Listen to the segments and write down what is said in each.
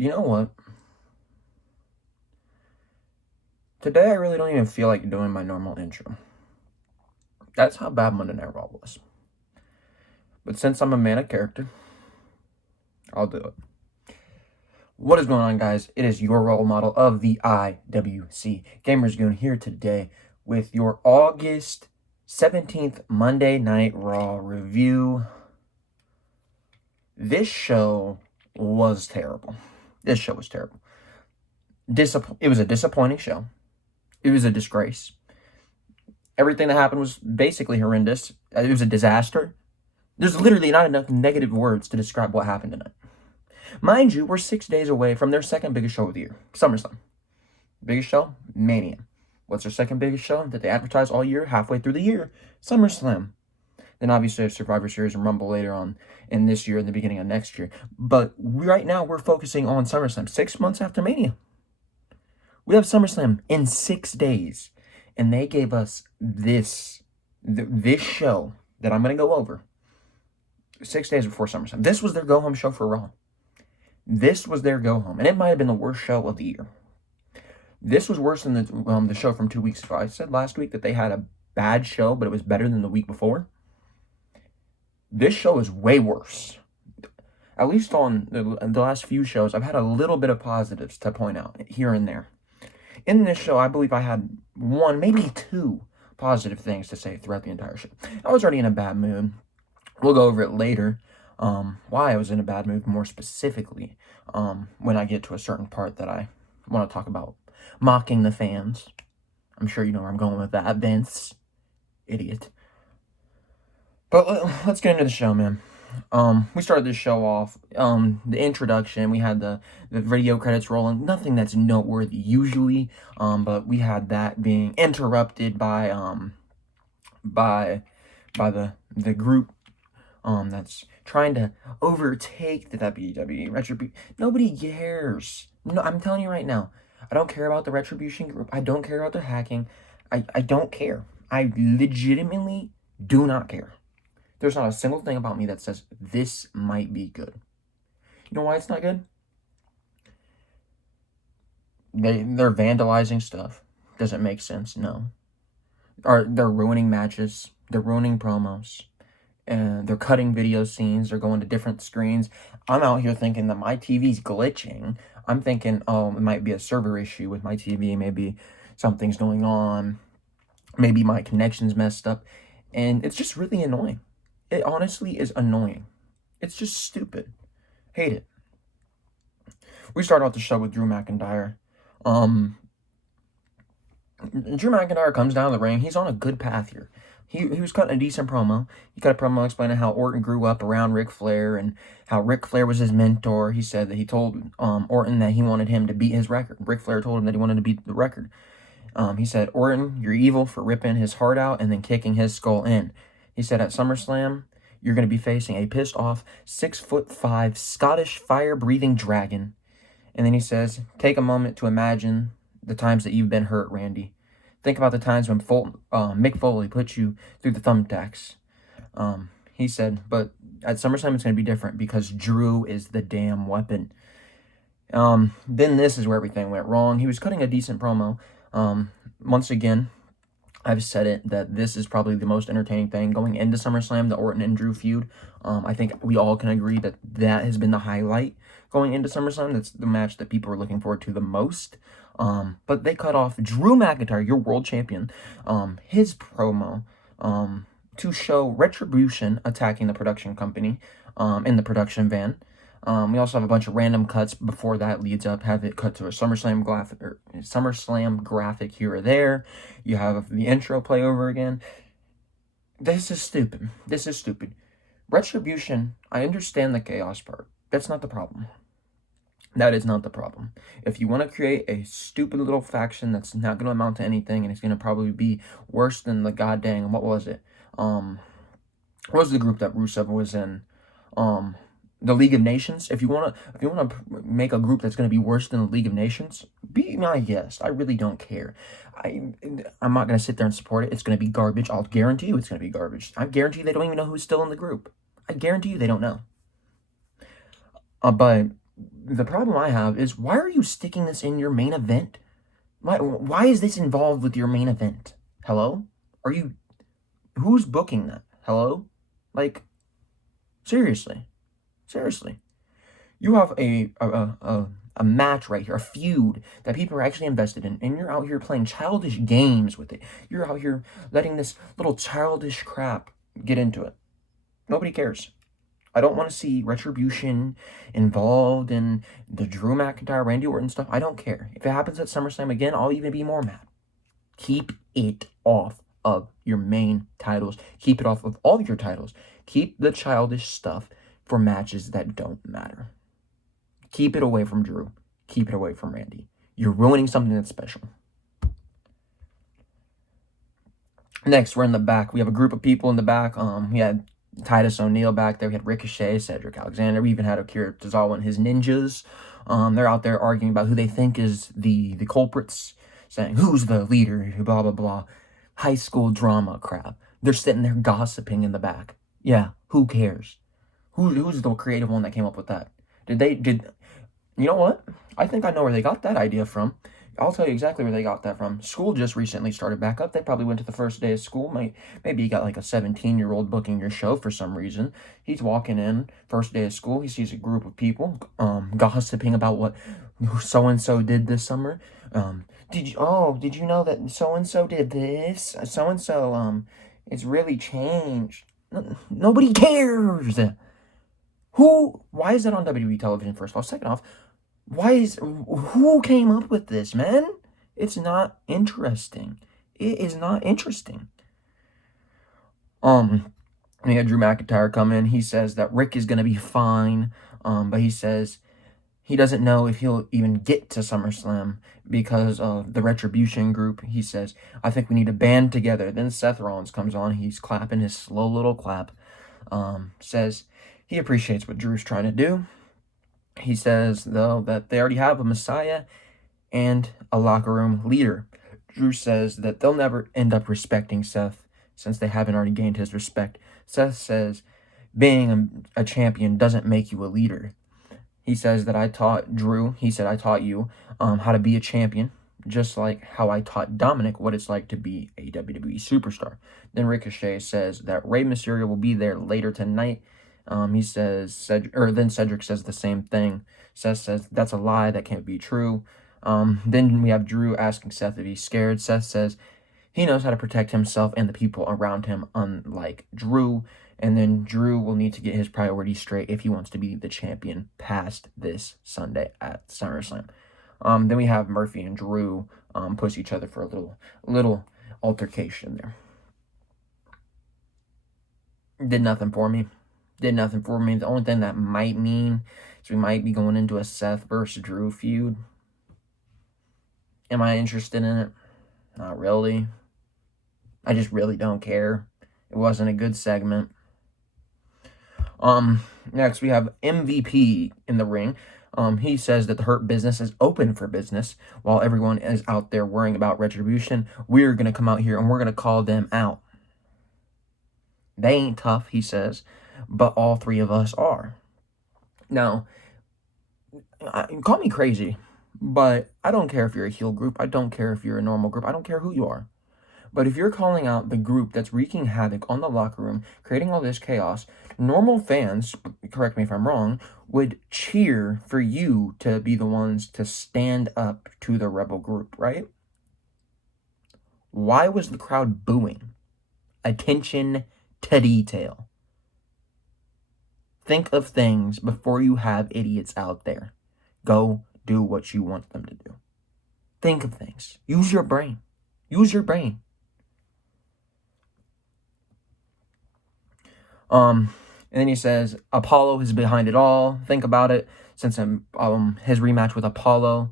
You know what? Today I really don't even feel like doing my normal intro. That's how bad Monday Night Raw was. But since I'm a man of character, I'll do it. What is going on, guys? It is your role model of the IWC Gamers Goon here today with your August 17th Monday Night Raw review. This show was terrible. It was a disappointing show. It was a disgrace. Everything that happened was basically horrendous. It was a disaster. There's literally not enough negative words to describe what happened tonight. Mind you, we're 6 days away from their second biggest show of the year, SummerSlam. Biggest show? Mania. What's their second biggest show that they advertise all year, halfway through the year? SummerSlam. Then obviously have Survivor Series and Rumble later on in this year and the beginning of next year. But right now we're focusing on SummerSlam, 6 months after Mania. We have SummerSlam in 6 days. And they gave us this show that I'm going to go over 6 days before SummerSlam. This was their go-home show for Raw. This was their go-home. And it might have been the worst show of the year. This was worse than the show from 2 weeks ago. I said last week that they had a bad show, but it was better than the week before. This show is way worse. At least on the last few shows, I've had a little bit of positives to point out here and there. In this show, I believe I had one, maybe two positive things to say throughout the entire show. I was already in a bad mood. We'll go over it later, why I was in a bad mood more specifically, when I get to a certain part that I want to talk about. Mocking the fans. I'm sure you know where I'm going with that, Vince. Idiot. But let's get into the show, man. We started this show off, the introduction, we had the video credits rolling, nothing that's noteworthy usually, but we had that being interrupted by the group, that's trying to overtake the WWE Retribution. Nobody cares. No, I'm telling you right now, I don't care about the Retribution group, I don't care about the hacking, I don't care. I legitimately do not care. There's not a single thing about me that says this might be good. You know why it's not good? They're vandalizing stuff. Does it make sense? No. They're ruining matches. They're ruining promos. And they're cutting video scenes. They're going to different screens. I'm out here thinking that my TV's glitching. I'm thinking, oh, it might be a server issue with my TV. Maybe something's going on. Maybe my connection's messed up. And it's just really annoying. It honestly is annoying. It's just stupid. Hate it. We start off the show with Drew McIntyre. Drew McIntyre comes down the ring. He's on a good path here. He was cutting a decent promo. He cut a promo explaining how Orton grew up around Ric Flair and how Ric Flair was his mentor. He said that he told Orton that he wanted him to beat his record. Ric Flair told him that he wanted to beat the record. He said, Orton, you're evil for ripping his heart out and then kicking his skull in. He said at SummerSlam, you're going to be facing a pissed off 6'5" Scottish fire-breathing dragon. And then he says, take a moment to imagine the times that you've been hurt, Randy. Think about the times when Mick Foley put you through the thumbtacks. He said, but at SummerSlam it's going to be different because Drew is the damn weapon. Then this is where everything went wrong. He was cutting a decent promo. Once again, I've said it, that this is probably the most entertaining thing going into SummerSlam, the Orton and Drew feud. I think we all can agree that that has been the highlight going into SummerSlam. That's the match that people are looking forward to the most. But they cut off Drew McIntyre, your world champion, his promo to show Retribution attacking the production company in the production van. We also have a bunch of random cuts before that leads up. Have it cut to a SummerSlam graphic here or there. You have the intro play over again. This is stupid. Retribution, I understand the chaos part. That's not the problem. That is not the problem. If you want to create a stupid little faction that's not going to amount to anything and it's going to probably be worse than the goddamn, what was it? What was the group that Rusev was in? The League of Nations. If you want to make a group that's going to be worse than the League of Nations, be my guest. I really don't care. I'm not going to sit there and support it. It's going to be garbage. I'll guarantee you it's going to be garbage. I guarantee you they don't even know who's still in the group. I guarantee you they don't know. But The problem I have is, why are you sticking this in your main event? Why is this involved with your main event? Hello? Are you... Who's booking that? Hello? Like, seriously. Seriously. You have a match right here, a feud that people are actually invested in, and you're out here playing childish games with it. You're out here letting this little childish crap get into it. Nobody cares. I don't want to see Retribution involved in the Drew McIntyre, Randy Orton stuff. I don't care. If it happens at SummerSlam again, I'll even be more mad. Keep it off of your main titles. Keep it off of all your titles. Keep the childish stuff for matches that don't matter. Keep it away from Drew. Keep it away from Randy. You're ruining something that's special. Next, we're in the back. We have a group of people in the back. We had Titus O'Neil back there. We had Ricochet, Cedric Alexander. We even had Akira Tozawa and his ninjas. They're out there arguing about who they think is the culprits, saying who's the leader, blah, blah, blah. High school drama crap. They're sitting there gossiping in the back. Yeah, who cares? Who's the creative one that came up with that? You know what? I think I know where they got that idea from. I'll tell you exactly where they got that from. School just recently started back up. They probably went to the first day of school. Maybe you got like a 17-year-old booking your show for some reason. He's walking in, first day of school. He sees a group of people gossiping about what so-and-so did this summer. Did you know that so-and-so did this? So-and-so, it's really changed. Nobody cares. Why is that on WWE television, first of all? Second off, who came up with this, man? It's not interesting. It is not interesting. We had Drew McIntyre come in. He says that Rick is going to be fine, but he says he doesn't know if he'll even get to SummerSlam because of the Retribution group. He says, I think we need to band together. Then Seth Rollins comes on. He's clapping his slow little clap. Says he appreciates what Drew's trying to do. He says, though, that they already have a Messiah and a locker room leader. Drew says that they'll never end up respecting Seth since they haven't already gained his respect. Seth says being a champion doesn't make you a leader. He says that I taught you how to be a champion, just like how I taught Dominic what it's like to be a WWE superstar. Then Ricochet says that Rey Mysterio will be there later tonight. He says, then Cedric says the same thing. Seth says that's a lie, that can't be true. Then we have Drew asking Seth if he's scared. Seth says he knows how to protect himself and the people around him, unlike Drew. And then Drew will need to get his priorities straight if he wants to be the champion past this Sunday at SummerSlam. Then we have Murphy and Drew push each other for a little altercation there. Did nothing for me. The only thing that might mean is we might be going into a Seth versus Drew feud. Am I interested in it? Not really. I just really don't care. It wasn't a good segment. Next we have MVP in the ring. He says that the Hurt Business is open for business while everyone is out there worrying about Retribution. We're going to come out here and we're going to call them out. They ain't tough, he says, but all three of us are. Now, call me crazy, but I don't care if you're a heel group. I don't care if you're a normal group. I don't care who you are. But if you're calling out the group that's wreaking havoc on the locker room, creating all this chaos, normal fans, correct me if I'm wrong, would cheer for you to be the ones to stand up to the rebel group, right? Why was the crowd booing? Attention to detail. Think of things before you have idiots out there. Go do what you want them to do. Think of things. Use your brain. Use your brain. And then he says Apollo is behind it all. Think about it. Since his rematch with Apollo,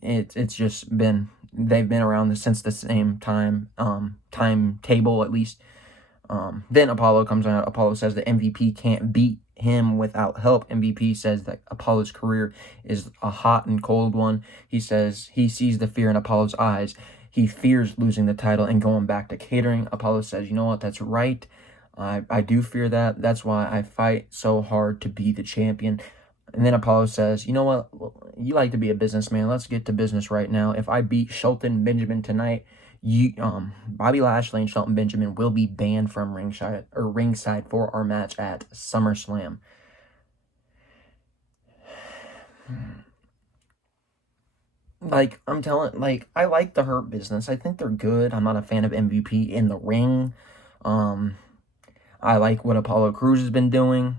it's just been, they've been around since the same timetable at least. Then Apollo comes out. Apollo says that MVP can't beat him without help. MVP says that Apollo's career is a hot and cold one. He says he sees the fear in Apollo's eyes. He fears losing the title and going back to catering. Apollo says, you know what, that's right. I do fear that. That's why I fight so hard to be the champion. And then Apollo says, you know what? You like to be a businessman. Let's get to business right now. If I beat Shelton Benjamin tonight, Bobby Lashley and Shelton Benjamin will be banned from ringside for our match at SummerSlam. Like, I'm telling, like, I like the Hurt Business. I think they're good. I'm not a fan of MVP in the ring. I like what Apollo Crews has been doing.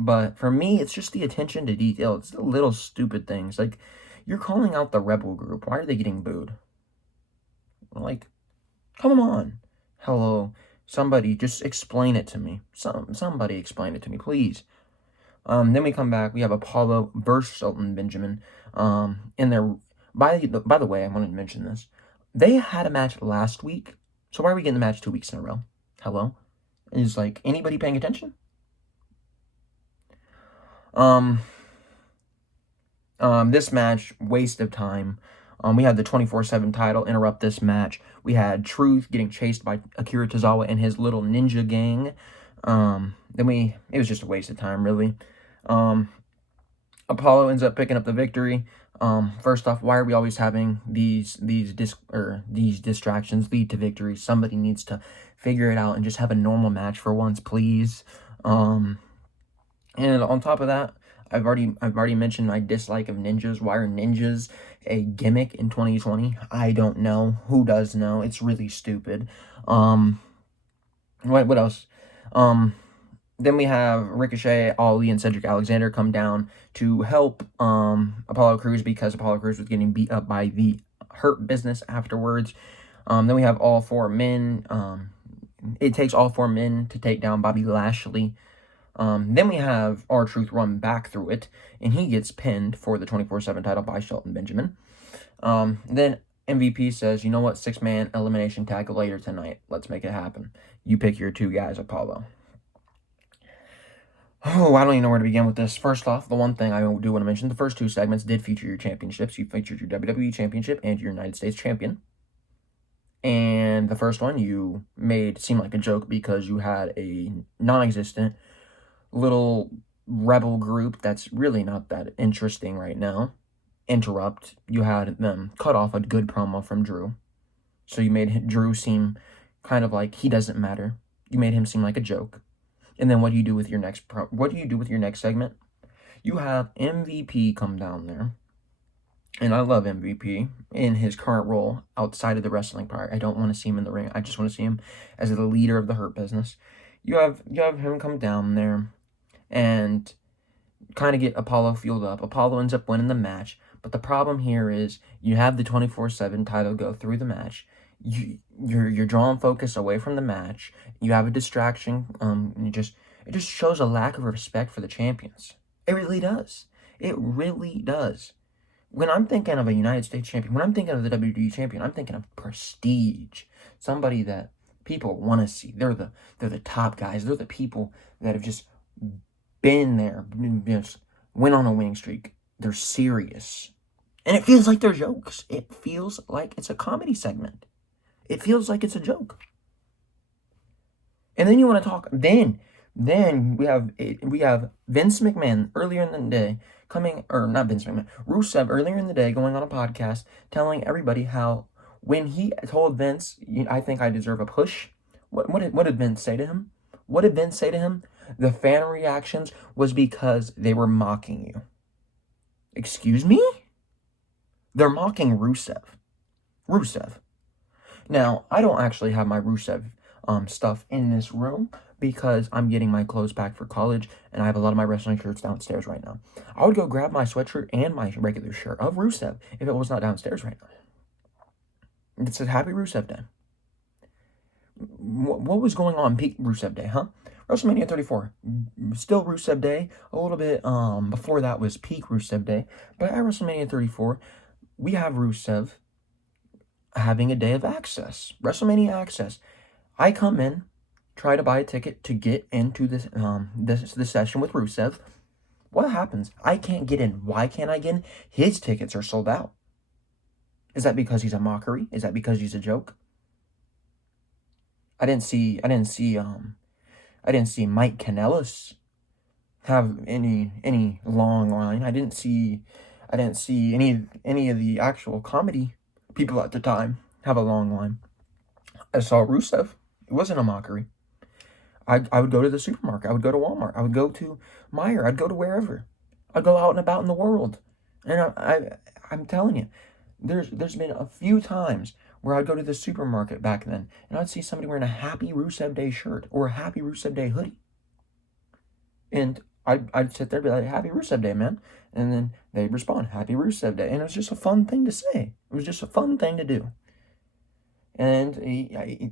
But for me, it's just the attention to detail. It's the little stupid things. Like, you're calling out the Rebel Group. Why are they getting booed? Like, come on. Hello. Somebody just explain it to me. Somebody explain it to me, please. Then we come back. We have Apollo versus Shelton Benjamin. In their by the way, I wanted to mention this. They had a match last week, so why are we getting the match 2 weeks in a row? Hello, is like anybody paying attention? This match, waste of time. We had the 24/7 title interrupt this match. We had Truth getting chased by Akira Tozawa and his little ninja gang. It was just a waste of time, really. Apollo ends up picking up the victory. First off, why are we always having these distractions lead to victory? Somebody needs to figure it out and just have a normal match for once, please. And on top of that, I've already mentioned my dislike of ninjas. Why are ninjas a gimmick in 2020? I don't know. Who does know? It's really stupid. What else? Then we have Ricochet, Ali, and Cedric Alexander come down to help Apollo Crews because Apollo Crews was getting beat up by the Hurt Business afterwards. Then we have all four men. It takes all four men to take down Bobby Lashley. Then we have R-Truth run back through it, and he gets pinned for the 24/7 title by Shelton Benjamin. Then MVP says, you know what, 6-man elimination tag later tonight. Let's make it happen. You pick your 2 guys, Apollo. Oh, I don't even know where to begin with this. First off, the one thing I do want to mention, the first 2 segments did feature your championships. You featured your WWE Championship and your United States Champion. And the first one you made seem like a joke because you had a non-existent little rebel group that's really not that interesting right now interrupt. You had them cut off a good promo from Drew. So you made Drew seem kind of like he doesn't matter. You made him seem like a joke. And then what do you do with your next segment? You have MVP come down there. And I love MVP in his current role outside of the wrestling part. I don't want to see him in the ring. I just want to see him as the leader of the Hurt Business. You have him come down there and kind of get Apollo fueled up. Apollo ends up winning the match. But the problem here is you have the 24/7 title go through the match. You're drawing focus away from the match. You have a distraction. It just shows a lack of respect for the champions. It really does. It really does. When I'm thinking of a United States champion, when I'm thinking of the WWE champion, I'm thinking of prestige. Somebody that people want to see. They're the top guys. They're the people that have just been there, just went on a winning streak. They're serious. And it feels like they're jokes. It feels like it's a comedy segment. It feels like it's a joke. And then you want to talk. Then we have Vince McMahon earlier in the day Rusev earlier in the day going on a podcast telling everybody how when he told Vince, I think I deserve a push. What did Vince say to him? What did Vince say to him? The fan reactions was because they were mocking you. Excuse me? They're mocking Rusev. Now, I don't actually have my Rusev stuff in this room because I'm getting my clothes packed for college and I have a lot of my wrestling shirts downstairs right now. I would go grab my sweatshirt and my regular shirt of Rusev if it was not downstairs right now. It says Happy Rusev Day. What was going on peak Rusev Day, huh? WrestleMania 34, still Rusev Day. A little bit before that was peak Rusev Day. But at WrestleMania 34, we have Rusev having a day of access. WrestleMania access. I come in, try to buy a ticket to get into this session with Rusev. What happens? I can't get in. Why can't I get in? His tickets are sold out. Is that because he's a mockery? Is that because he's a joke? I didn't see Mike Kanellis have any long line. I didn't see any of the actual comedy people at the time have a long line. I saw Rusev. It wasn't a mockery. I would go to the supermarket. I would go to Walmart. I would go to Meijer. I'd go to wherever. I'd go out and about in the world. And I'm telling you, there's been a few times where I'd go to the supermarket back then, and I'd see somebody wearing a Happy Rusev Day shirt or a Happy Rusev Day hoodie. And I'd sit there and be like, Happy Rusev Day, man. And then they'd respond, Happy Rusev Day. And it was just a fun thing to say. It was just a fun thing to do. And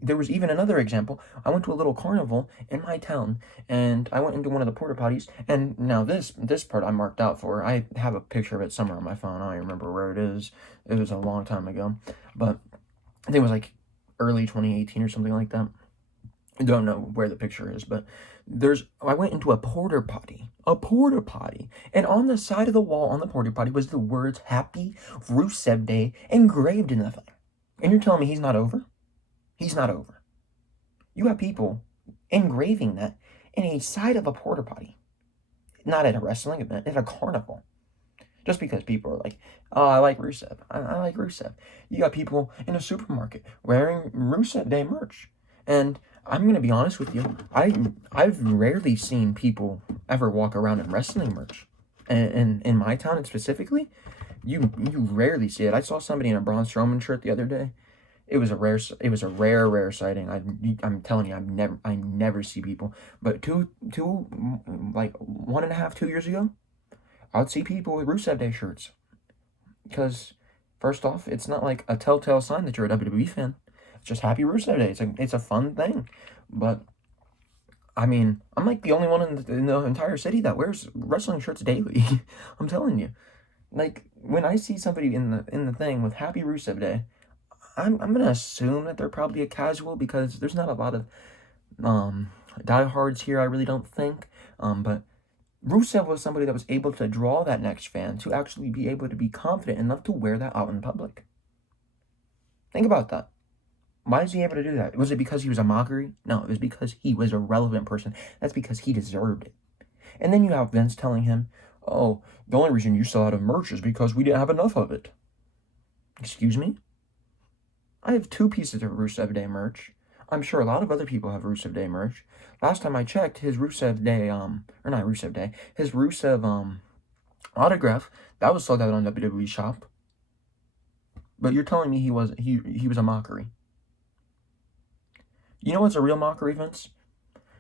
there was even another example. I went to a little carnival in my town, and I went into one of the porta potties. And now this part I marked out for. I have a picture of it somewhere on my phone. I don't even remember where it is. It was a long time ago, but I think it was like early 2018 or something like that. I don't know where the picture is, but I went into a porta potty, and on the side of the wall on the porta potty was the words Happy Rusev Day engraved in the thing. And you're telling me he's not over? He's not over. You have people engraving that in a side of a porta potty, not at a wrestling event, at a carnival. Just because people are like, oh, I like Rusev. I like Rusev. You got people in a supermarket wearing Rusev Day merch. And I'm going to be honest with you, I've rarely seen people ever walk around in wrestling merch. And in my town specifically, you rarely see it. I saw somebody in a Braun Strowman shirt the other day. It was a rare sighting. I'm telling you, I never see people. But like 1.5, 2 years ago, I'd see people with Rusev Day shirts. Because first off, it's not like a telltale sign that you're a WWE fan. It's just Happy Rusev Day. It's a fun thing. But I mean, I'm like the only one in the entire city that wears wrestling shirts daily. I'm telling you. Like, when I see somebody in the thing with Happy Rusev Day, I'm gonna assume that they're probably a casual, because there's not a lot of diehards here, I really don't think. But Rusev was somebody that was able to draw that next fan to actually be able to be confident enough to wear that out in public. Think about that. Why is he able to do that? Was it because he was a mockery? No, it was because he was a relevant person. That's because he deserved it. And then you have Vince telling him, oh, the only reason you sell out of merch is because we didn't have enough of it. Excuse me? I have 2 pieces of Rusev Day merch. I'm sure a lot of other people have Rusev Day merch. Last time I checked, his Rusev Day, or not Rusev Day, his Rusev, autograph, that was sold out on WWE Shop. But you're telling me he was a mockery. You know what's a real mockery, Vince?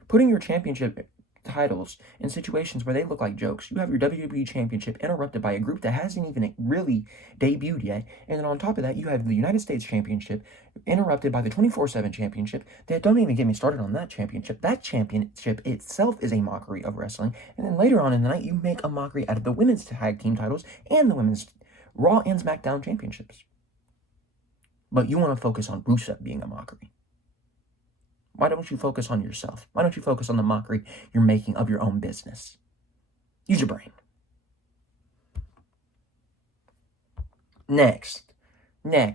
Putting your championship titles in situations where they look like jokes. You have your WWE Championship interrupted by a group that hasn't even really debuted yet, and then on top of that, you have the United States Championship interrupted by the 24/7 Championship. That don't even get me started on that championship. That championship itself is a mockery of wrestling, and then later on in the night, you make a mockery out of the women's tag team titles and the women's Raw and SmackDown championships. But you want to focus on Rusev being a mockery. Why don't you focus on yourself? Why don't you focus on the mockery you're making of your own business? Use your brain. Next,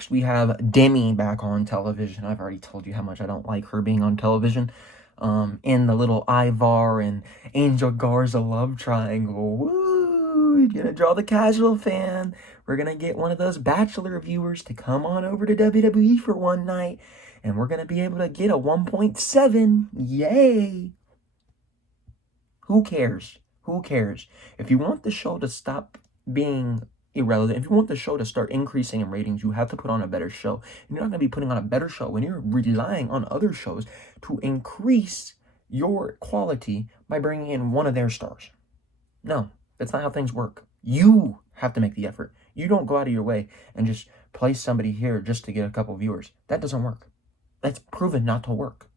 we have Demi back on television. I've already told you how much I don't like her being on television. In the little Ivar and Angel Garza love triangle. Woo! You're gonna draw the casual fan. We're gonna get one of those Bachelor viewers to come on over to WWE for one night, and we're gonna be able to get a 1.7. Yay! Who cares? Who cares? If you want the show to stop being irrelevant, if you want the show to start increasing in ratings, you have to put on a better show. And you're not going to be putting on a better show when you're relying on other shows to increase your quality by bringing in one of their stars. No, that's not how things work. You have to make the effort. You don't go out of your way and just place somebody here just to get a couple viewers. That doesn't work. That's proven not to work.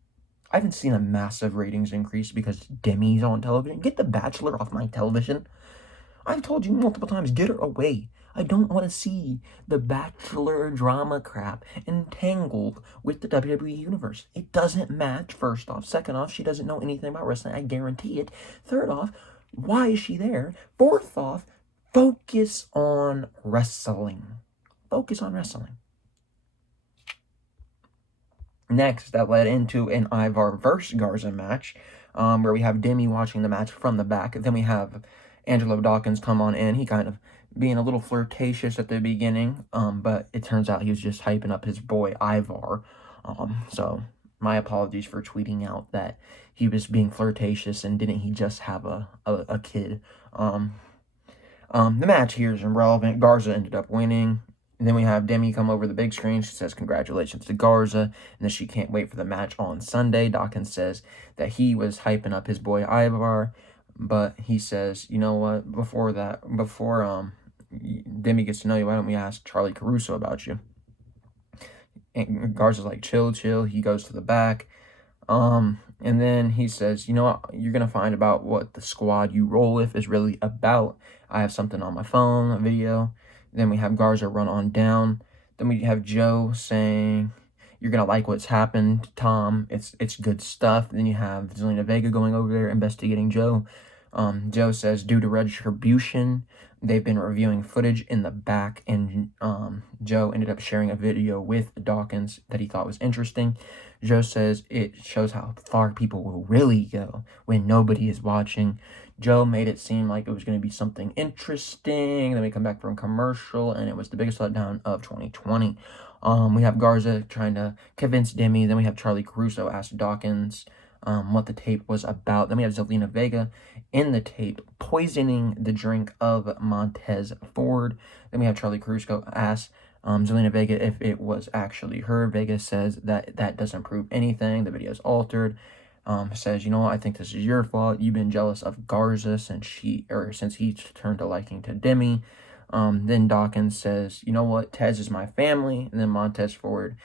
I haven't seen a massive ratings increase because Demi's on television. Get The Bachelor off my television. I've told you multiple times, get her away. I don't want to see the Bachelor drama crap entangled with the WWE Universe. It doesn't match, first off. Second off, she doesn't know anything about wrestling. I guarantee it. Third off, why is she there? Fourth off, focus on wrestling. Focus on wrestling. Next, that led into an Ivar versus Garza match. where we have Demi watching the match from the back. Then we have Angelo Dawkins come on in. He kind of being a little flirtatious at the beginning, but it turns out he was just hyping up his boy Ivar. So my apologies for tweeting out that he was being flirtatious and didn't he just have a kid. The match here is irrelevant. Garza ended up winning. And then we have Demi come over the big screen. She says congratulations to Garza, and that she can't wait for the match on Sunday. Dawkins says that he was hyping up his boy Ivar, but he says, you know what, before Demi gets to know you, why don't we ask Charlie Caruso about you? And Garza's like, chill. He goes to the back. And then he says, you know what, you're going to find about what the squad you roll with is really about. I have something on my phone, a video. Then we have Garza run on down. Then we have Joe saying, you're going to like what's happened, Tom. It's good stuff. Then you have Zelina Vega going over there investigating Joe. Joe says, due to retribution, they've been reviewing footage in the back, and Joe ended up sharing a video with Dawkins that he thought was interesting. Joe says it shows how far people will really go when nobody is watching. Joe made it seem like it was going to be something interesting. Then we come back from commercial, and it was the biggest letdown of 2020. We have Garza trying to convince Demi. Then we have Charlie Caruso ask Dawkins what the tape was about. Then we have Zelina Vega in the tape poisoning the drink of Montez Ford. Then we have Charlie Caruso ask Zelina Vega if it was actually her. Vega says that doesn't prove anything. The video is altered. Says, you know what, I think this is your fault. You've been jealous of Garza since he turned to liking to Demi. Then Dawkins says, you know what, Tez is my family. And then Montez Ford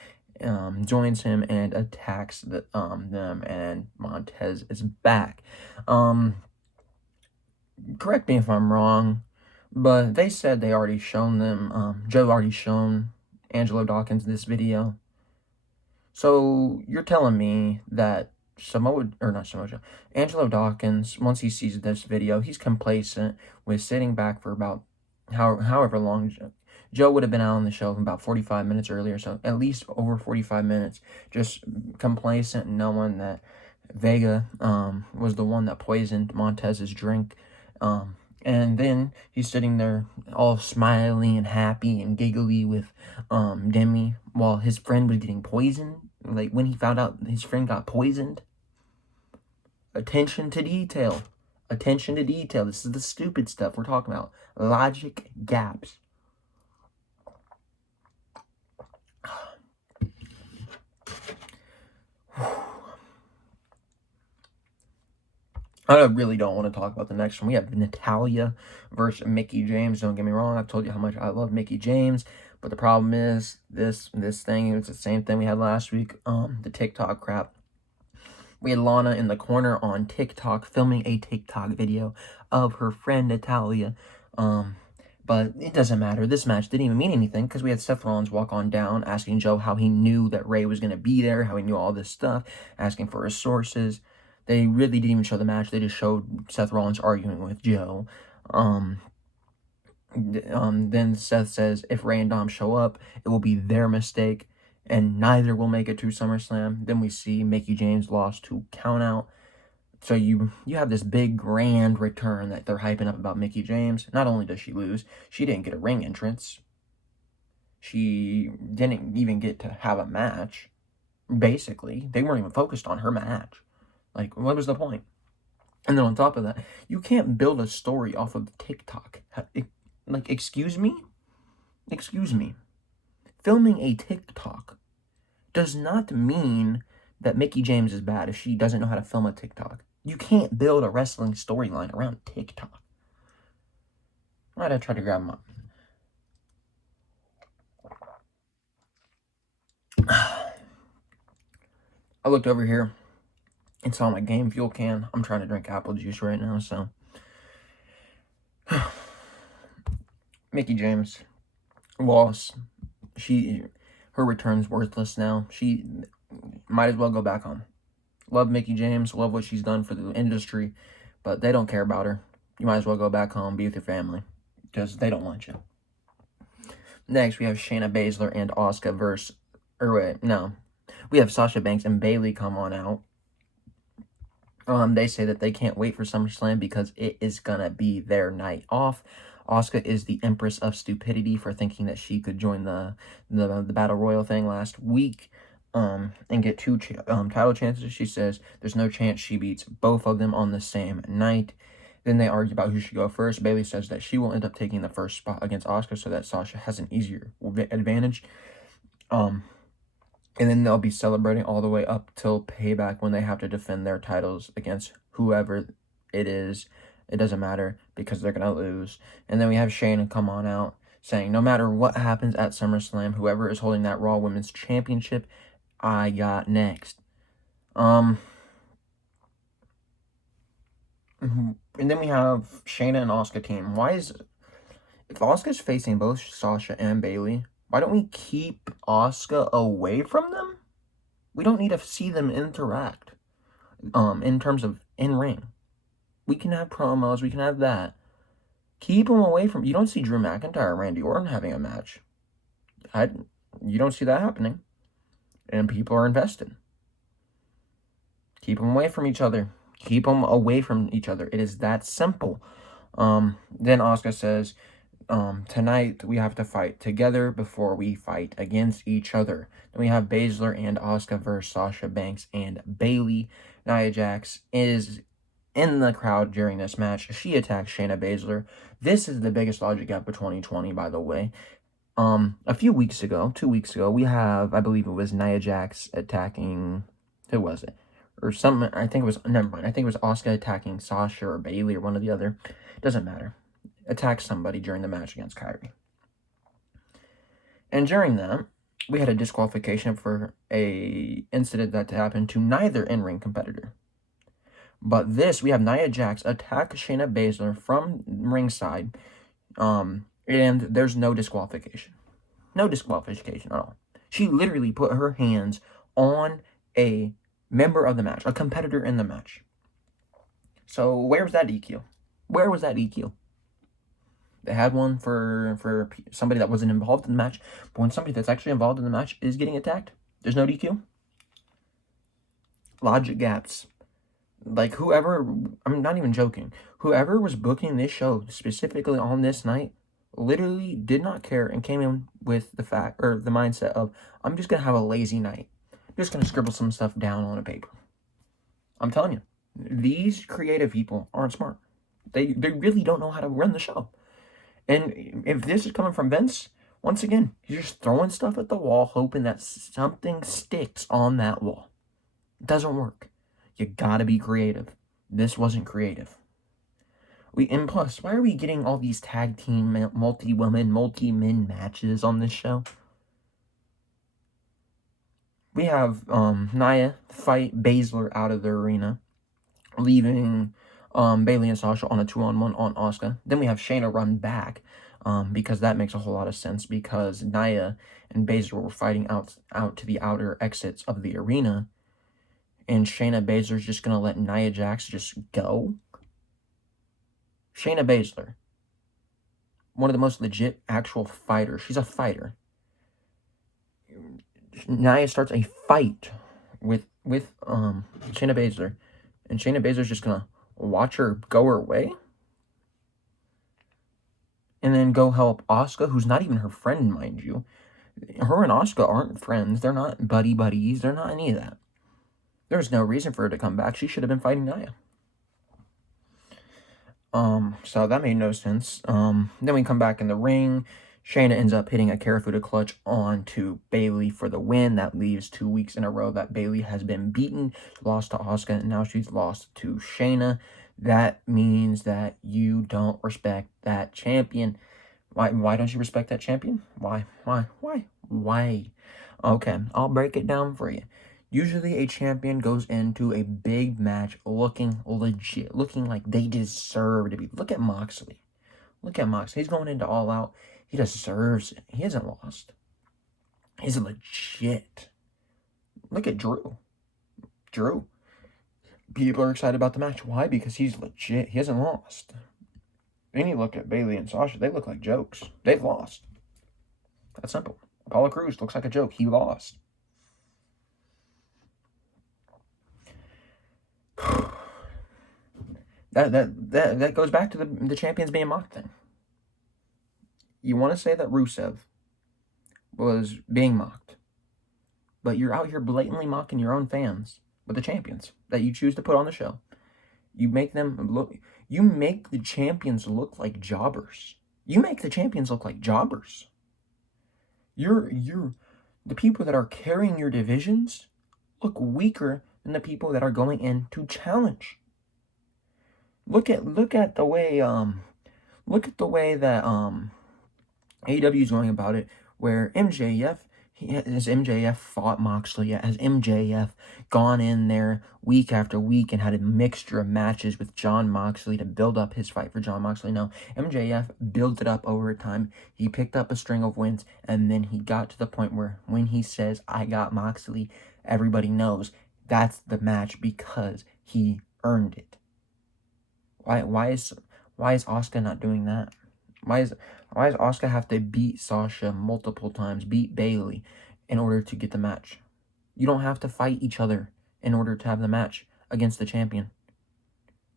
joins him and attacks them, and Montez is back. Correct me if I'm wrong, but they said they already shown them, Joe already shown Angelo Dawkins this video. So you're telling me that Angelo Dawkins, once he sees this video, he's complacent with sitting back for about however long Joe would have been out on the show about 45 minutes earlier, so at least over 45 minutes, just complacent, knowing that Vega was the one that poisoned Montez's drink. And then he's sitting there all smiling and happy and giggly with Demi while his friend was getting poisoned. Like, when he found out his friend got poisoned. Attention to detail. Attention to detail. This is the stupid stuff we're talking about. Logic gaps. I really don't want to talk about the next one. We have Natalya versus Mickie James. Don't get me wrong. I've told you how much I love Mickie James. But the problem is, this thing, it's the same thing we had last week. The TikTok crap. We had Lana in the corner on TikTok filming a TikTok video of her friend Natalya. But it doesn't matter. This match didn't even mean anything because we had Seth Rollins walk on down asking Joe how he knew that Ray was going to be there, how he knew all this stuff, asking for his sources. They really didn't even show the match. They just showed Seth Rollins arguing with Joe. Then Seth says if Ray and Dom show up, it will be their mistake, and neither will make it to SummerSlam. Then we see Mickie James lost to Countout. So you have this big grand return that they're hyping up about Mickie James. Not only does she lose, she didn't get a ring entrance. She didn't even get to have a match. Basically, they weren't even focused on her match. Like, what was the point? And then on top of that, you can't build a story off of TikTok. Like, excuse me? Excuse me. Filming a TikTok does not mean that Mickie James is bad if she doesn't know how to film a TikTok. You can't build a wrestling storyline around TikTok. Why'd I try to grab him up? I looked over here and saw my Game Fuel can. I'm trying to drink apple juice right now, so. Mickie James lost. Her return's worthless now. She might as well go back home. Love Mickie James, love what she's done for the industry, but they don't care about her. You might as well go back home, be with your family, because they don't want you. Next, we have Shayna Baszler and Asuka we have Sasha Banks and Bayley come on out. They say that they can't wait for SummerSlam because it is gonna be their night off. Asuka is the Empress of Stupidity for thinking that she could join the Battle Royal thing last week, and get two title chances. She says there's no chance she beats both of them on the same night. Then they argue about who should go first. Bayley says that she will end up taking the first spot against Asuka so that Sasha has an easier advantage. And then they'll be celebrating all the way up till Payback when they have to defend their titles against whoever it is. It doesn't matter because they're going to lose. And then we have Shayna come on out saying, no matter what happens at SummerSlam, whoever is holding that Raw Women's Championship, I got next. And then we have Shayna and Asuka team. If Asuka's facing both Sasha and Bayley, why don't we keep Asuka away from them? We don't need to see them interact. In terms of in-ring. We can have promos, we can have that. Keep them away from... You don't see Drew McIntyre and Randy Orton having a match. You don't see that happening. And people are invested. Keep them away from each other. Keep them away from each other. It is that simple. Then Asuka says, tonight we have to fight together before we fight against each other. Then we have Baszler and Asuka versus Sasha Banks and Bayley. Nia Jax is in the crowd during this match. She attacks Shayna Baszler. This is the biggest logic gap of 2020, by the way. A few weeks ago, 2 weeks ago, we have, I believe it was Nia Jax attacking, who was it? Or something, I think it was, never mind. I think it was Asuka attacking Sasha or Bayley or one or the other. Doesn't matter. Attack somebody during the match against Kyrie. And during that, we had a disqualification for a incident that happened to neither in-ring competitor. But this, we have Nia Jax attack Shayna Baszler from ringside, and there's no disqualification. No disqualification at all. She literally put her hands on a member of the match, a competitor in the match. So where was that DQ? Where was that DQ? They had one for somebody that wasn't involved in the match, but when somebody that's actually involved in the match is getting attacked, there's no DQ. Logic gaps. Like whoever, I'm not even joking, whoever was booking this show specifically on this night literally did not care and came in with the mindset of, I'm just going to have a lazy night. I'm just going to scribble some stuff down on a paper. I'm telling you, these creative people aren't smart. They really don't know how to run the show. And if this is coming from Vince, once again, he's just throwing stuff at the wall, hoping that something sticks on that wall. It doesn't work. You gotta be creative. This wasn't creative. And plus, why are we getting all these tag team, multi-women, multi-men matches on this show? We have Nia fight Baszler out of the arena, leaving Bayley and Sasha on a 2-on-1 on Asuka. Then we have Shayna run back, because that makes a whole lot of sense, because Nia and Baszler were fighting out to the outer exits of the arena, and Shayna Baszler's just going to let Nia Jax just go? Shayna Baszler, one of the most legit actual fighters. She's a fighter. Nia starts a fight with Shayna Baszler, and Shayna Baszler's just going to watch her go her way? And then go help Asuka, who's not even her friend, mind you. Her and Asuka aren't friends. They're not buddies. They're not any of that. There's no reason for her to come back. She should have been fighting Nia. So that made no sense. Then we come back in the ring. Shayna ends up hitting a Karafuda clutch onto Bayley for the win. That leaves 2 weeks in a row that Bayley has been beaten. Lost to Asuka, and now she's lost to Shayna. That means that you don't respect that champion. Why don't you respect that champion? Why? Okay, I'll break it down for you. Usually a champion goes into a big match looking legit, looking like they deserve to be. Look at Moxley. He's going into All Out. He deserves it. He hasn't lost. He's legit. Look at Drew. People are excited about the match. Why? Because he's legit. He hasn't lost. Then you look at Bayley and Sasha. They look like jokes. They've lost. That's simple. Apollo Crews looks like a joke. He lost. That goes back to the champions being mocked thing. You want to say that Rusev was being mocked, but you're out here blatantly mocking your own fans with the champions that you choose to put on the show. You make the champions look like jobbers. You make the champions look like jobbers. You're the people that are carrying your divisions look weaker than the people that are going in to challenge. Look at the way that AEW is going about it, where has MJF fought Moxley? Has MJF gone in there week after week and had a mixture of matches with Jon Moxley to build up his fight for Jon Moxley? No, MJF built it up over time. He picked up a string of wins, and then he got to the point where when he says, "I got Moxley," everybody knows that's the match because he earned it. Why is Asuka not doing that? Why does Asuka have to beat Sasha multiple times, beat Bayley in order to get the match? You don't have to fight each other in order to have the match against the champion.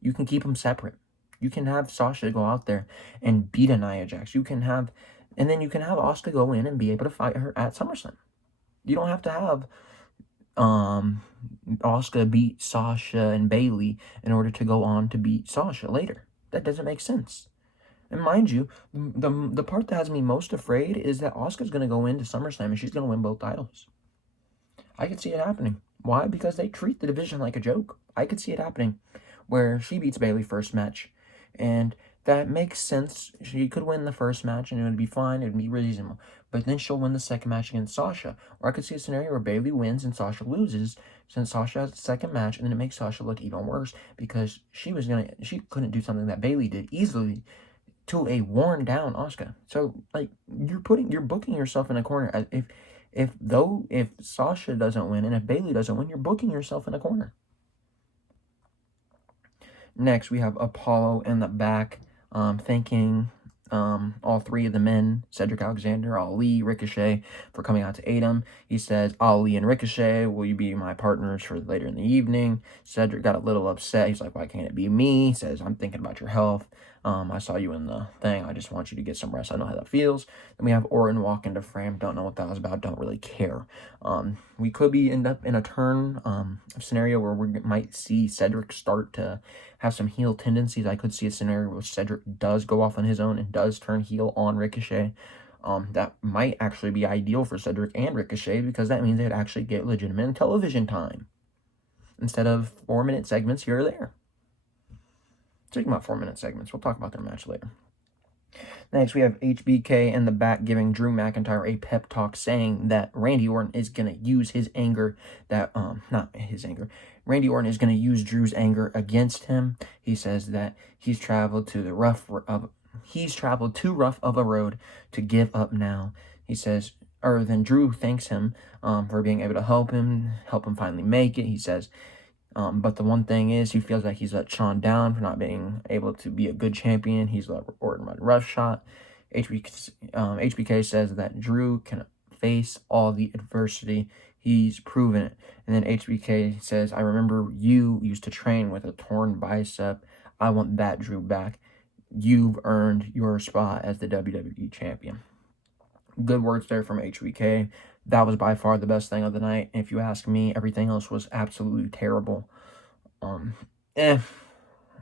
You can keep them separate. You can have Sasha go out there and beat a Nia Jax. And then you can have Asuka go in and be able to fight her at SummerSlam. You don't have to have Asuka beat Sasha and Bayley in order to go on to beat Sasha later. That doesn't make sense. And mind you, the part that has me most afraid is that Asuka's going to go into SummerSlam and she's going to win both titles. I could see it happening. Why? Because they treat the division like a joke. I could see it happening where she beats Bayley first match, and that makes sense. She could win the first match and it would be fine. It would be reasonable. But then she'll win the second match against Sasha. Or I could see a scenario where Bayley wins and Sasha loses, since Sasha has the second match, and then it makes Sasha look even worse because she couldn't do something that Bayley did easily to a worn down Asuka. So like you're booking yourself in a corner. If Sasha doesn't win and if Bayley doesn't win, you're booking yourself in a corner. Next, we have Apollo in the back, thanking all three of the men, Cedric Alexander, Ali, Ricochet, for coming out to aid him. He says, "Ali and Ricochet, will you be my partners for later in the evening?" Cedric got a little upset. He's like, "Why can't it be me?" He says, "I'm thinking about your health. I saw you in the thing. I just want you to get some rest. I know how that feels." Then we have Orton walk into frame. Don't know what that was about. Don't really care. We could end up in a turn scenario where we might see Cedric start to have some heel tendencies. I could see a scenario where Cedric does go off on his own and does turn heel on Ricochet. That might actually be ideal for Cedric and Ricochet because that means they'd actually get legitimate television time instead of 4-minute segments here or there. Speaking about 4-minute segments, we'll talk about their match later. Next, we have HBK in the back giving Drew McIntyre a pep talk, saying that Randy Orton is going to use his anger, Randy Orton is going to use Drew's anger against him. He says that he's traveled too rough of a road to give up now. He says, or then Drew thanks him for being able to help him finally make it. He says, but the one thing is, he feels like he's let Shawn down for not being able to be a good champion. He's let Orton run roughshod. HBK says that Drew can face all the adversity. He's proven it. And then HBK says, "I remember you used to train with a torn bicep. I want that Drew back. You've earned your spot as the WWE champion." Good words there from HBK. That was by far the best thing of the night. If you ask me, everything else was absolutely terrible.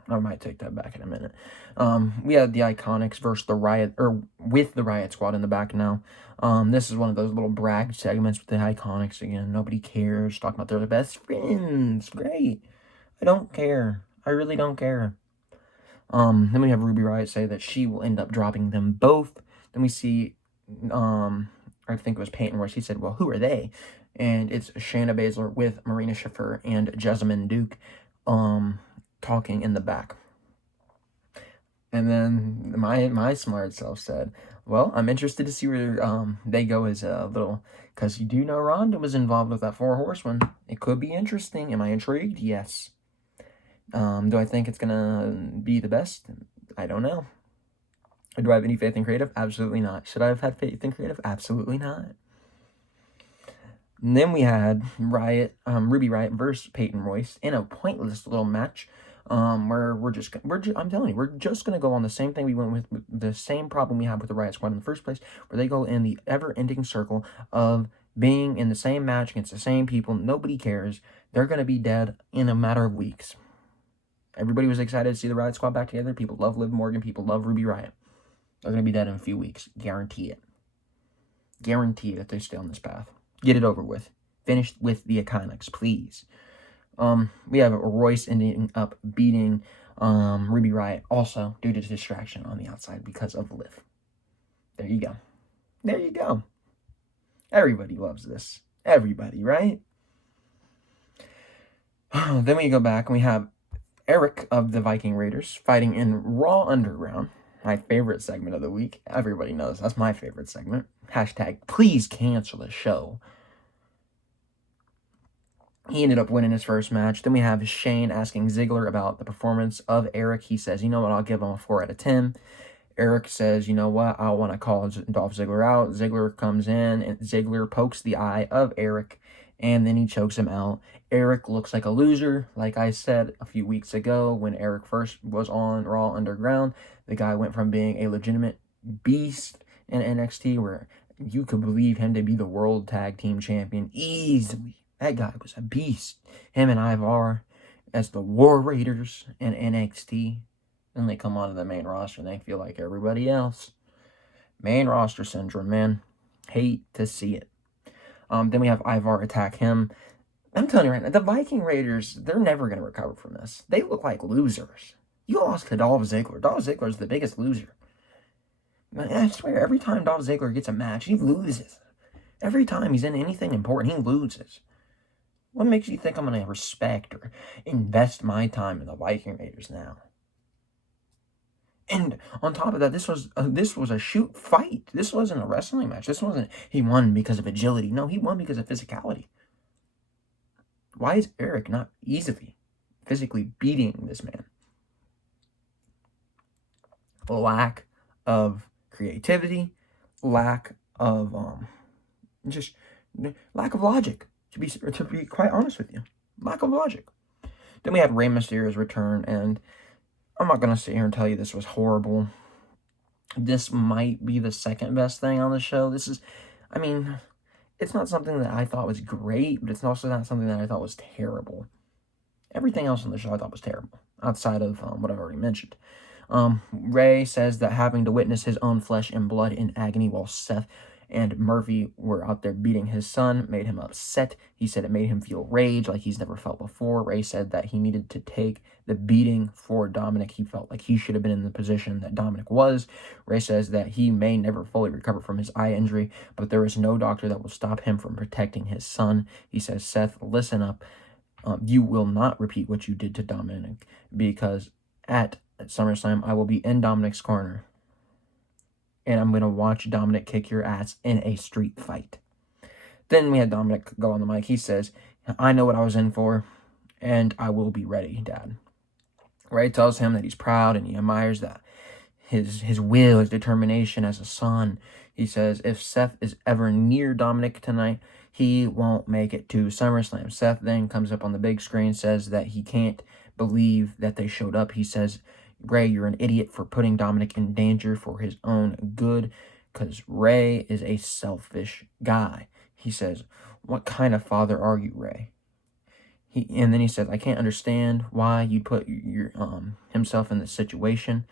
I might take that back in a minute. We had the Iconics versus the Riot, or with the Riot Squad in the back now. This is one of those little brag segments with the Iconics again. Nobody cares. Talking about they're the best friends. Great. I don't care. I really don't care. Then we have Ruby Riott say that she will end up dropping them both. Then we see, I think it was Peyton Royce. He said, "Well, who are they?" And it's Shayna Baszler with Marina Shafir and Jessamine Duke, talking in the back. And then my smart self said, "Well, I'm interested to see where they go as a little, because you do know Ronda was involved with that 4 Horsemen. It could be interesting. Am I intrigued? Yes. Do I think it's gonna be the best? I don't know. Do I have any faith in creative? Absolutely not. Should I have had faith in creative? Absolutely not." And then we had Ruby Riott versus Peyton Royce in a pointless little match. I'm telling you, we're just gonna go on the same thing we went with the same problem we had with the Riot Squad in the first place, where they go in the ever-ending circle of being in the same match against the same people. Nobody cares. They're gonna be dead in a matter of weeks. Everybody was excited to see the Riot Squad back together. People love Liv Morgan. People love Ruby Riot. They're gonna be dead in a few weeks. Guarantee it. Guarantee that they stay on this path. Get it over with. Finish with the Iconics, please. We have Royce ending up beating Ruby Riot, also due to distraction on the outside because of Liv. There you go. There you go. Everybody loves this. Everybody, right? Then we go back and we have Eric of the Viking Raiders fighting in Raw Underground. My favorite segment of the week. Everybody knows that's my favorite segment. Hashtag, please cancel the show. He ended up winning his first match. Then we have Shane asking Ziggler about the performance of Eric. He says, you know what, I'll give him a 4 out of 10. Eric says, you know what, I want to call Dolph Ziggler out. Ziggler comes in, and Ziggler pokes the eye of Eric, and then he chokes him out. Eric looks like a loser. Like I said a few weeks ago when Eric first was on Raw Underground, the guy went from being a legitimate beast in NXT, where you could believe him to be the World Tag Team Champion easily. That guy was a beast. Him and Ivar as the War Raiders in NXT. Then they come onto the main roster and they feel like everybody else. Main roster syndrome, man. Hate to see it. Then we have Ivar attack him. I'm telling you right now, the Viking Raiders, they're never going to recover from this. They look like losers. You lost to Dolph Ziggler. Dolph Ziggler's the biggest loser. I swear, every time Dolph Ziggler gets a match, he loses. Every time he's in anything important, he loses. What makes you think I'm going to respect or invest my time in the Viking Raiders now? And on top of that, this was a shoot fight. This wasn't a wrestling match. This wasn't he won because of agility. No, he won because of physicality. Why is Eric not easily physically beating this man? Lack of creativity, lack of lack of logic. To be quite honest with you, lack of logic. Then we had Rey Mysterio's return, and I'm not gonna sit here and tell you this was horrible. This might be the second best thing on the show. It's not something that I thought was great, but it's also not something that I thought was terrible. Everything else on the show I thought was terrible, outside of what I've already mentioned. Rey says that having to witness his own flesh and blood in agony while Seth and Murphy were out there beating his son made him upset. He said it made him feel rage like he's never felt before. Rey said that he needed to take the beating for Dominic. He felt like he should have been in the position that Dominic was. Rey says that he may never fully recover from his eye injury, but there is no doctor that will stop him from protecting his son. He says, Seth, listen up. You will not repeat what you did to Dominic, because at SummerSlam, I will be in Dominic's corner, and I'm going to watch Dominic kick your ass in a street fight. Then we had Dominic go on the mic. He says, I know what I was in for, and I will be ready, Dad. Rey tells him that he's proud, and he admires that his will, his determination as a son. He says, if Seth is ever near Dominic tonight, he won't make it to SummerSlam. Seth then comes up on the big screen, says that he can't believe that they showed up. He says, Rey, you're an idiot for putting Dominic in danger for his own good, because Rey is a selfish guy. He says, what kind of father are you, Rey? And then he says, I can't understand why you put himself in this situation.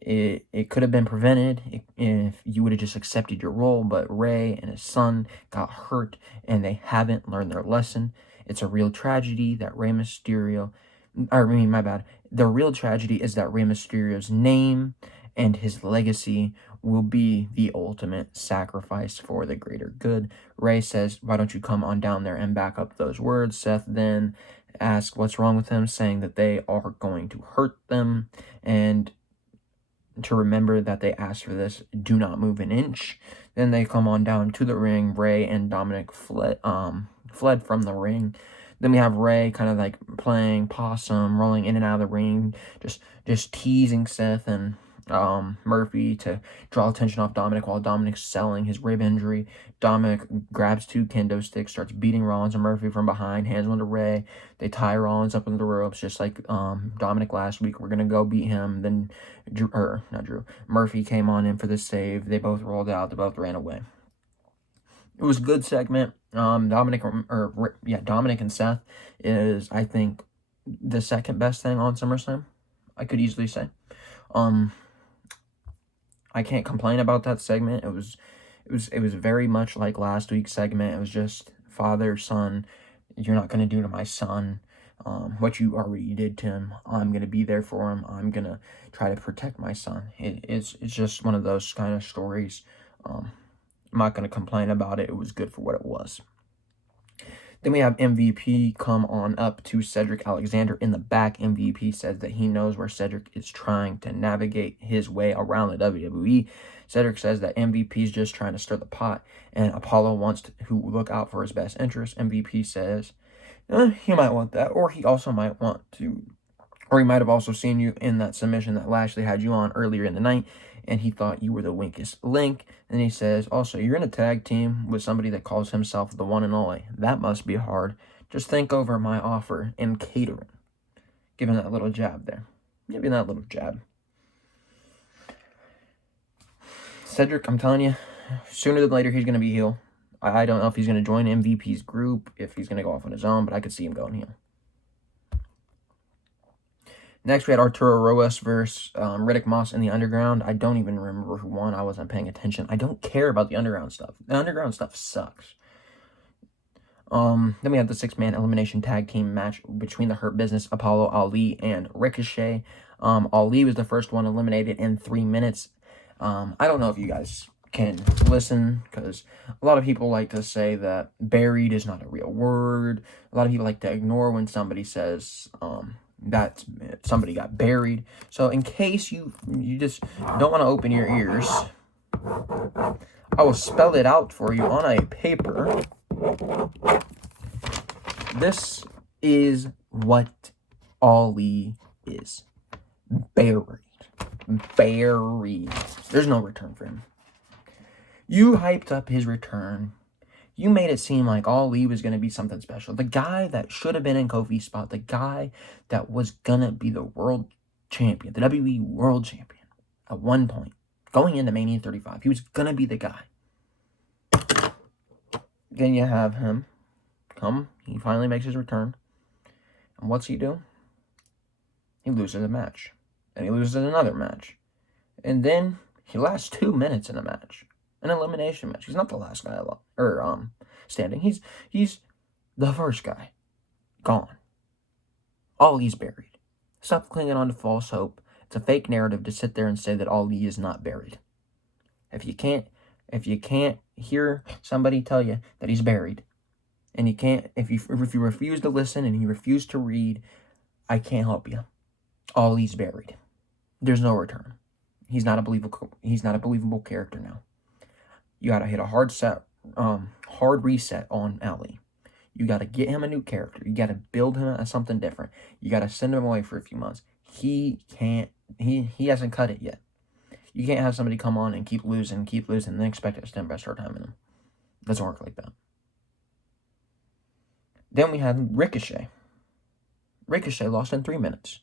It could have been prevented if you would have just accepted your role, but Rey and his son got hurt, and they haven't learned their lesson. It's a real tragedy that Rey Mysterio... The real tragedy is that Rey Mysterio's name and his legacy will be the ultimate sacrifice for the greater good. Rey says, why don't you come on down there and back up those words? Seth then asks what's wrong with him, saying that they are going to hurt them, and to remember that they asked for this, do not move an inch. Then they come on down to the ring. Rey and Dominic fled from the ring. Then we have Rey kind of like playing possum, rolling in and out of the ring, just teasing Seth, and Murphy to draw attention off Dominic while Dominic's selling his rib injury. Dominic grabs 2 kendo sticks, starts beating Rollins and Murphy from behind, hands one to Ray. They tie Rollins up into the ropes, just like Dominic last week. We're gonna go beat him. Then Murphy came on in for the save. They both rolled out. They both ran away. It was a good segment. Dominic and Seth is, I think, the second best thing on SummerSlam. I could easily say. I can't complain about that segment. It was very much like last week's segment. It was just father, son. You're not gonna do to my son what you already did to him. I'm gonna be there for him. I'm gonna try to protect my son. It's just one of those kind of stories. I'm not gonna complain about it. It was good for what it was. Then we have MVP come on up to Cedric Alexander in the back. MVP says that he knows where Cedric is trying to navigate his way around the WWE. Cedric says that MVP is just trying to stir the pot, and Apollo wants to look out for his best interest. MVP says he might want that, or he also might want to, or he might have also seen you in that submission that Lashley had you on earlier in the night, and he thought you were the weakest link. And he says, also, you're in a tag team with somebody that calls himself the one and only. That must be hard. Just think over my offer in catering. Giving that little jab there. Giving that little jab. Cedric, I'm telling you, sooner than later, he's going to be heel. I don't know if he's going to join MVP's group, if he's going to go off on his own, but I could see him going heel. Next, we had Arturo Ruas versus Riddick Moss in the Underground. I don't even remember who won. I wasn't paying attention. I don't care about the Underground stuff. The Underground stuff sucks. Then we have the 6-man elimination tag team match between the Hurt Business, Apollo, Ali, and Ricochet. Ali was the first one eliminated in 3 minutes. I don't know if you guys can listen, because a lot of people like to say that buried is not a real word. A lot of people like to ignore when somebody says that somebody got buried. So in case you just don't want to open your ears, I will spell it out for you on a paper. This is what Ali is. Buried. There's no return for him. You hyped up his return. You made it seem like Ali was going to be something special. The guy that should have been in Kofi's spot. The guy that was going to be the world champion. The WWE world champion. At one point. Going into Mania 35. He was going to be the guy. Then you have him come. He finally makes his return. And what's he do? He loses a match. And he loses another match. And then he lasts 2 minutes in a match. An elimination match. He's not the last guy standing. He's the first guy. Gone. Ali's buried. Stop clinging on to false hope. It's a fake narrative to sit there and say that Ali is not buried. If you can't hear somebody tell you that he's buried, and you can't, if you refuse to listen and you refuse to read, I can't help you. Ali's buried. There's no return. He's not a believable character now. You gotta hit a hard reset on Ali. You gotta get him a new character. You gotta build him as something different. You gotta send him away for a few months. He hasn't cut it yet. You can't have somebody come on and keep losing, and then expect it to stand by start time in him. It doesn't work like that. Then we had Ricochet. Ricochet lost in 3 minutes.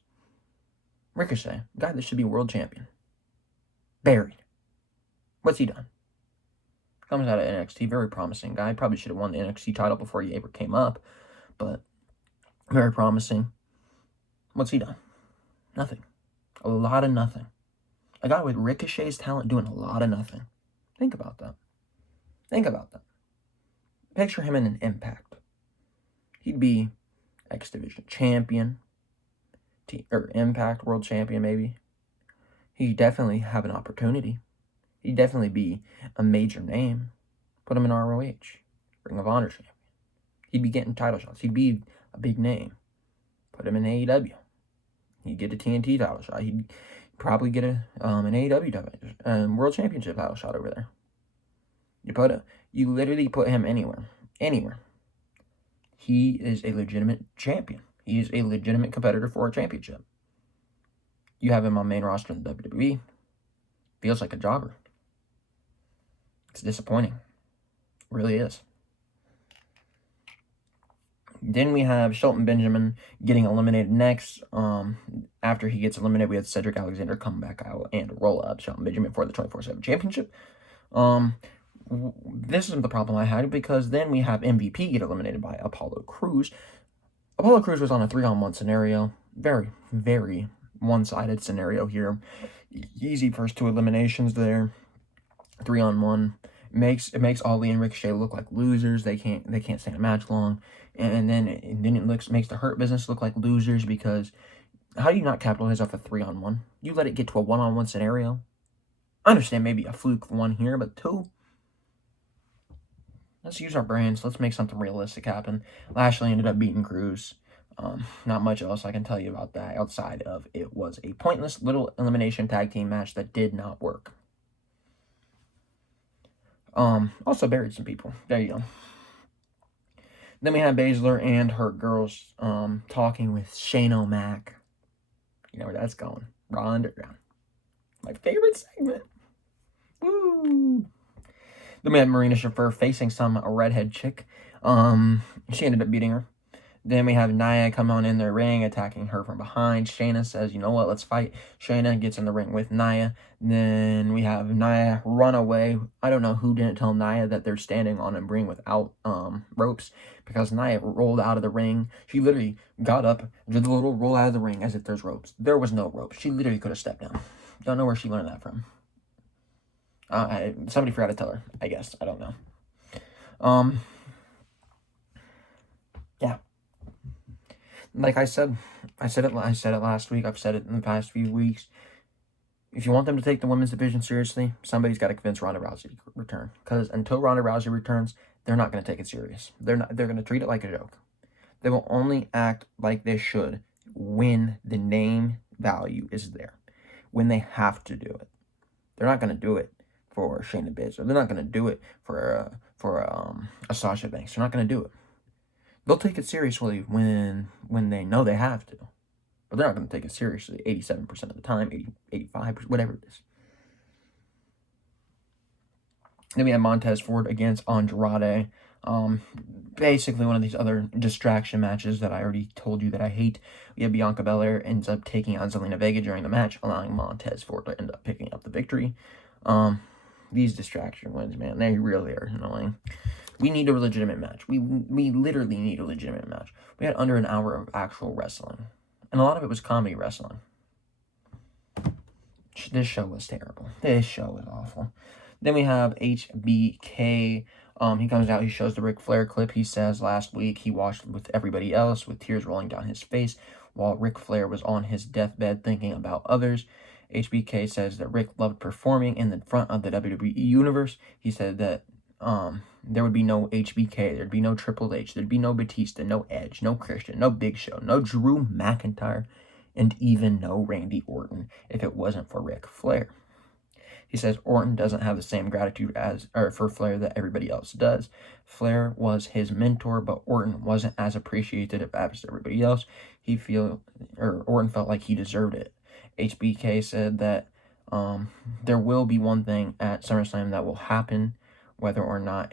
Ricochet, guy that should be world champion. Buried. What's he done? Comes out of NXT, very promising guy. Probably should have won the NXT title before he ever came up, but very promising. What's he done? Nothing. A lot of nothing. A guy with Ricochet's talent doing a lot of nothing. Think about that. Picture him in an Impact. He'd be X Division champion, or Impact World champion maybe. He'd definitely have an opportunity. He'd definitely be a major name. Put him in ROH. Ring of Honor champion. He'd be getting title shots. He'd be a big name. Put him in AEW. He'd get a TNT title shot. He'd probably get an AEW World Championship title shot over there. You literally put him anywhere. He is a legitimate champion. He is a legitimate competitor for a championship. You have him on main roster in the WWE. Feels like a jobber. It's disappointing. It really is. Then we have Shelton Benjamin getting eliminated next. After he gets eliminated, we have Cedric Alexander come back out and roll up Shelton Benjamin for the 24/7 championship. This is the problem I had, because then we have MVP get eliminated by Apollo Crews. Apollo Crews was on a 3-on-1 scenario. Very, very one-sided scenario here. Easy first 2 eliminations there. 3-on-1. It makes Ollie and Ricochet look like losers. They can't stand a match long. And then it makes the Hurt Business look like losers, because how do you not capitalize off a 3-on-1? You let it get to a 1-on-1 scenario. I understand maybe a fluke 1 here, but 2. Let's use our brains. Let's make something realistic happen. Lashley ended up beating Crews. Not much else I can tell you about that outside of it was a pointless little elimination tag team match that did not work. Also buried some people. There you go. Then we have Baszler and her girls talking with Shane O'Mac. You know where that's going. Raw Underground. My favorite segment. Woo! Then we have Marina Shafir facing some redhead chick. She ended up beating her. Then we have Nia come on in the ring, attacking her from behind. Shayna says, you know what, let's fight. Shayna gets in the ring with Nia. Then we have Nia run away. I don't know who didn't tell Nia that they're standing on a ring without ropes, because Nia rolled out of the ring. She literally got up, did the little roll out of the ring as if there's ropes. There was no ropes. She literally could have stepped down. Don't know where she learned that from. Somebody forgot to tell her, I guess. I don't know. Yeah. Like I said it last week. I've said it in the past few weeks. If you want them to take the women's division seriously, somebody's got to convince Ronda Rousey to return. Because until Ronda Rousey returns, they're not going to take it serious. They're going to treat it like a joke. They will only act like they should when the name value is there. When they have to do it. They're not going to do it for Shayna Baszler. They're not going to do it for a Sasha Banks. They're not going to do it. They'll take it seriously when they know they have to. But they're not going to take it seriously 87% of the time, 85%, whatever it is. Then we have Montez Ford against Andrade. Basically one of these other distraction matches that I already told you that I hate. We have Bianca Belair ends up taking on Zelina Vega during the match, allowing Montez Ford to end up picking up the victory. These distraction wins, man, they really are annoying. We need a legitimate match. We literally need a legitimate match. We had under an hour of actual wrestling. And a lot of it was comedy wrestling. This show was terrible. This show was awful. Then we have HBK. He comes out, he shows the Ric Flair clip. He says last week he watched with everybody else with tears rolling down his face while Ric Flair was on his deathbed thinking about others. HBK says that Rick loved performing in the front of the WWE Universe. He said that there would be no HBK, there'd be no Triple H, there'd be no Batista, no Edge, no Christian, no Big Show, no Drew McIntyre, and even no Randy Orton if it wasn't for Ric Flair. He says Orton doesn't have the same gratitude for Flair that everybody else does. Flair was his mentor, but Orton wasn't as appreciative as everybody else. Orton felt like he deserved it. HBK said that there will be one thing at SummerSlam that will happen, whether or not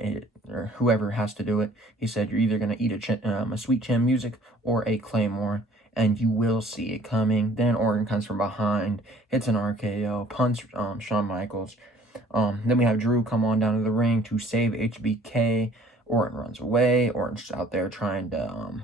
or whoever has to do it. He said you're either going to eat a Sweet Chin Music or a Claymore, and you will see it coming. Then Orton comes from behind, hits an RKO, punts Shawn Michaels. Then we have Drew come on down to the ring to save HBK. Orton runs away. Orton's out there trying to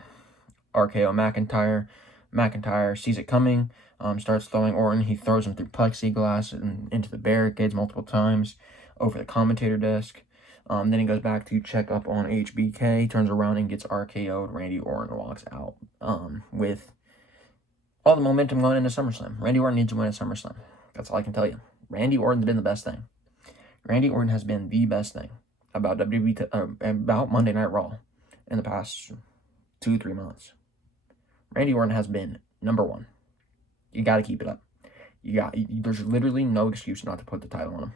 RKO McIntyre. McIntyre sees it coming, starts throwing Orton. He throws him through plexiglass and into the barricades multiple times over the commentator desk. Then he goes back to check up on HBK, turns around and gets RKO'd. Randy Orton walks out with all the momentum going into SummerSlam. Randy Orton needs to win at SummerSlam. That's all I can tell you. Randy Orton's been the best thing. Randy Orton has been the best thing about about Monday Night Raw in the past 2-3 months. Randy Orton has been number one. You got to keep it up. There's literally no excuse not to put the title on him.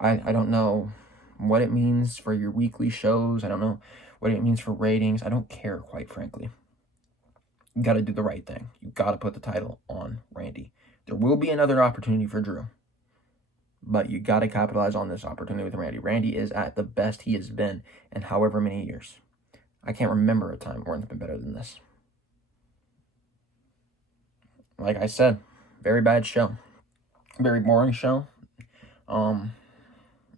I don't know what it means for your weekly shows. I don't know what it means for ratings. I don't care, quite frankly. You got to do the right thing. You got to put the title on Randy. There will be another opportunity for Drew. but you got to capitalize on this opportunity with Randy. Randy is at the best he has been in however many years. I can't remember a time where it's been better than this. Like I said, very bad show. Very boring show. The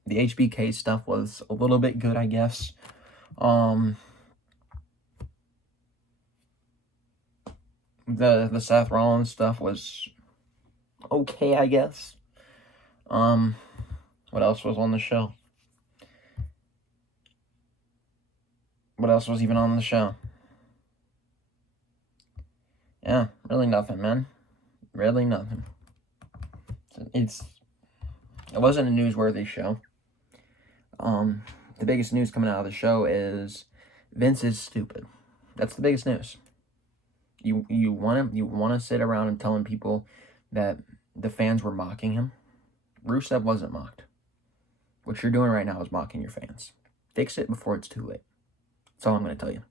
HBK stuff was a little bit good, I guess. The Seth Rollins stuff was okay, I guess. What else was on the show? What else was even on the show? Yeah, really nothing, man. Really nothing. It wasn't a newsworthy show. The biggest news coming out of the show is Vince is stupid. That's the biggest news. You want to sit around and telling people that the fans were mocking him. Rusev wasn't mocked. What you're doing right now is mocking your fans. Fix it before it's too late. That's all I'm going to tell you.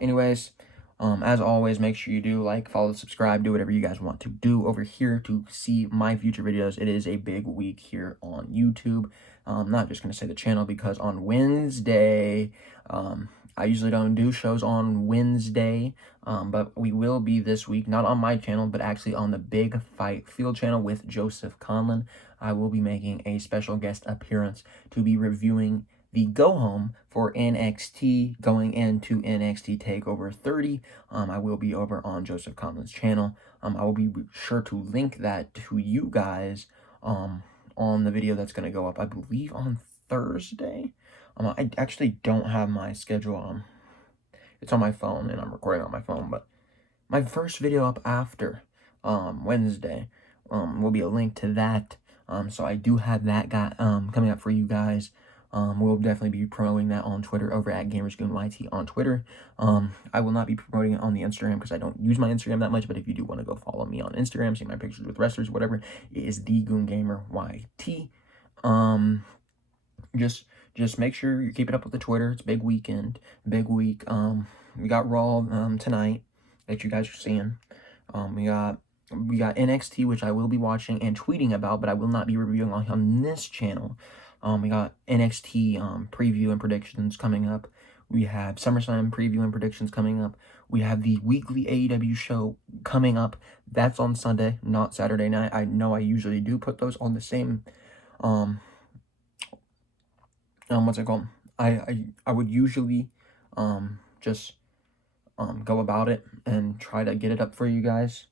Anyways, as always, make sure you do like, follow, subscribe, do whatever you guys want to do over here to see my future videos. It is a big week here on YouTube. I'm not just going to say the channel because on Wednesday, I usually don't do shows on Wednesday, but we will be this week, not on my channel, but actually on the Big Fight Field channel with Joseph Conlon. I will be making a special guest appearance to be reviewing the go-home for NXT going into NXT TakeOver 30. I will be over on Joseph Conlon's channel. I will be sure to link that to you guys on the video that's going to go up, I believe, on Thursday. I actually don't have my schedule on. It's on my phone, and I'm recording on my phone, but my first video up after Wednesday will be a link to that. So I do have that coming up for you guys. We'll definitely be promoting that on Twitter over at thegoongameryt on Twitter. I will not be promoting it on the Instagram because I don't use my Instagram that much, but if you do want to go follow me on Instagram, see my pictures with wrestlers, whatever, it is thegoongameryt. Just make sure you're keeping up with the Twitter. It's big weekend, big week. We got Raw tonight that you guys are seeing. We got NXT, which I will be watching and tweeting about, but I will not be reviewing on this channel. We got NXT preview and predictions coming up. We have SummerSlam preview and predictions coming up. We have the weekly AEW show coming up. That's on Sunday, not Saturday night. I know I usually do put those on the same what's it called? I would usually just go about it and try to get it up for you guys,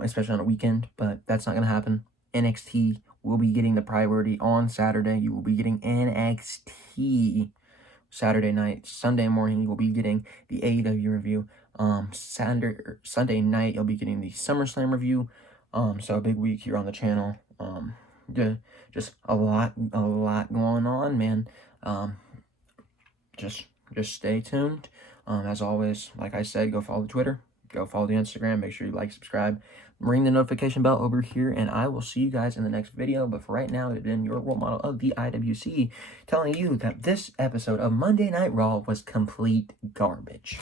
especially on a weekend, but that's not gonna happen. NXT will be getting the priority on Saturday. You will be getting NXT Saturday night. Sunday morning you will be getting the AEW review. Sunday night you'll be getting the SummerSlam review. So a big week here on the channel. Just a lot going on, man. Just stay tuned. As always, like I said, go follow the Twitter, go follow the Instagram, make sure you like, subscribe, ring the notification bell over here, and I will see you guys in the next video. But for right now, it's been your role model of the IWC telling you that this episode of Monday Night Raw was complete garbage.